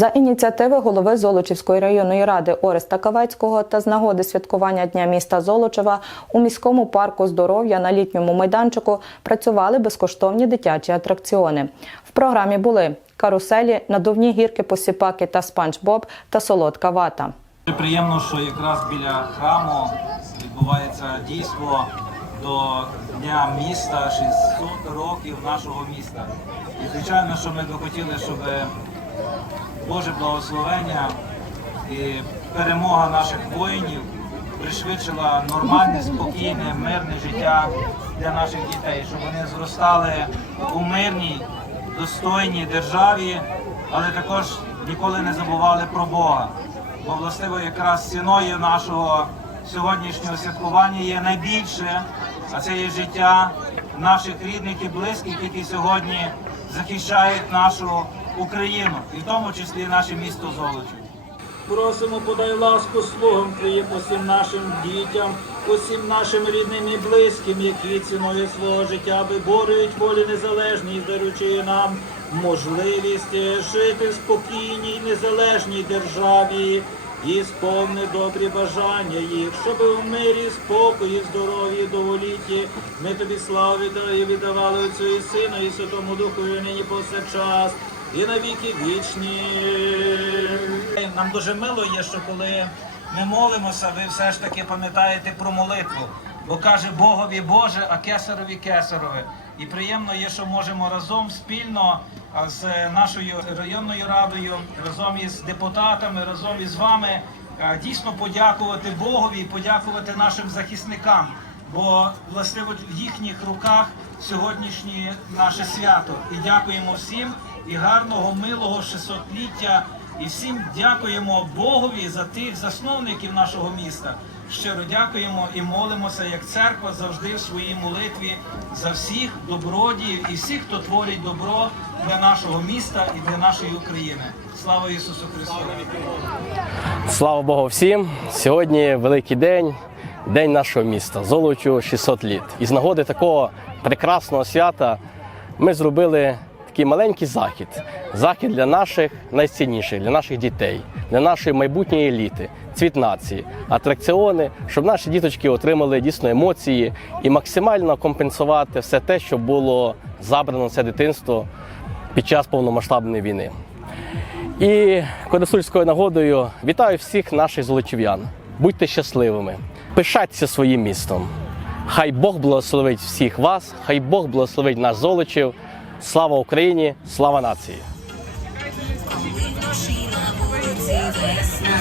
За ініціативи голови Золочівської районної ради Ореста Кавецького та з нагоди святкування Дня міста Золочева у міському парку здоров'я на літньому майданчику працювали безкоштовні дитячі атракціони. В програмі були каруселі, надувні гірки, посіпаки та спанч Боб та солодка вата. Приємно, що якраз біля храму відбувається дійство до Дня міста 600 років нашого міста. І звичайно, що ми б хотіли, щоб Боже благословення і перемога наших воїнів пришвидшила нормальне, спокійне, мирне життя для наших дітей, щоб вони зростали у мирній, достойній державі, але також ніколи не забували про Бога. Бо властиво якраз ціною нашого сьогоднішнього святкування є найбільше, а це є життя наших рідних і близьких, які сьогодні захищають нашу Україну, і в тому числі наше місто Золочів. Просимо, подай ласку слугам Твоїм усім нашим дітям, усім нашим рідним і близьким, які ціною свого життя виборюють волі незалежні і даруючи нам можливість жити в спокійній незалежній державі і сповни добрі бажання їх, щоб у мирі, спокої, здоров'ї, доволіті ми тобі славу віддали- віддавали Отцю і Сину, і Святому Духу, і нині повсякчас, і на віки вічні. Нам дуже мило є, що коли ми молимося, ви все ж таки пам'ятаєте про молитву. Бо каже Богові Боже, а кесарові кесарове. І приємно є, що можемо разом спільно з нашою районною радою, разом із депутатами, разом із вами дійсно подякувати Богові і подякувати нашим захисникам. Бо властиво в їхніх руках сьогоднішнє наше свято. І дякуємо всім і гарного, милого 600-ліття. І всім дякуємо Богові за тих засновників нашого міста. Щиро дякуємо і молимося, як церква завжди в своїй молитві за всіх добродіїв і всіх, хто творить добро для нашого міста і для нашої України. Слава Ісусу Христу! Слава Богу всім! Сьогодні великий день, день нашого міста, Золочу 600 літ. І з нагоди такого прекрасного свята ми зробили такий маленький захід. Захід для наших найцінніших, для наших дітей, для нашої майбутньої еліти, цвіт нації, атракціони, щоб наші діточки отримали дійсно емоції і максимально компенсувати все те, що було забрано це дитинство під час повномасштабної війни. І користуючись нагодою, вітаю всіх наших золочів'ян. Будьте щасливими, пишайтеся своїм містом. Хай Бог благословить всіх вас, хай Бог благословить наш золочів. Слава Україні, слава нації! весна,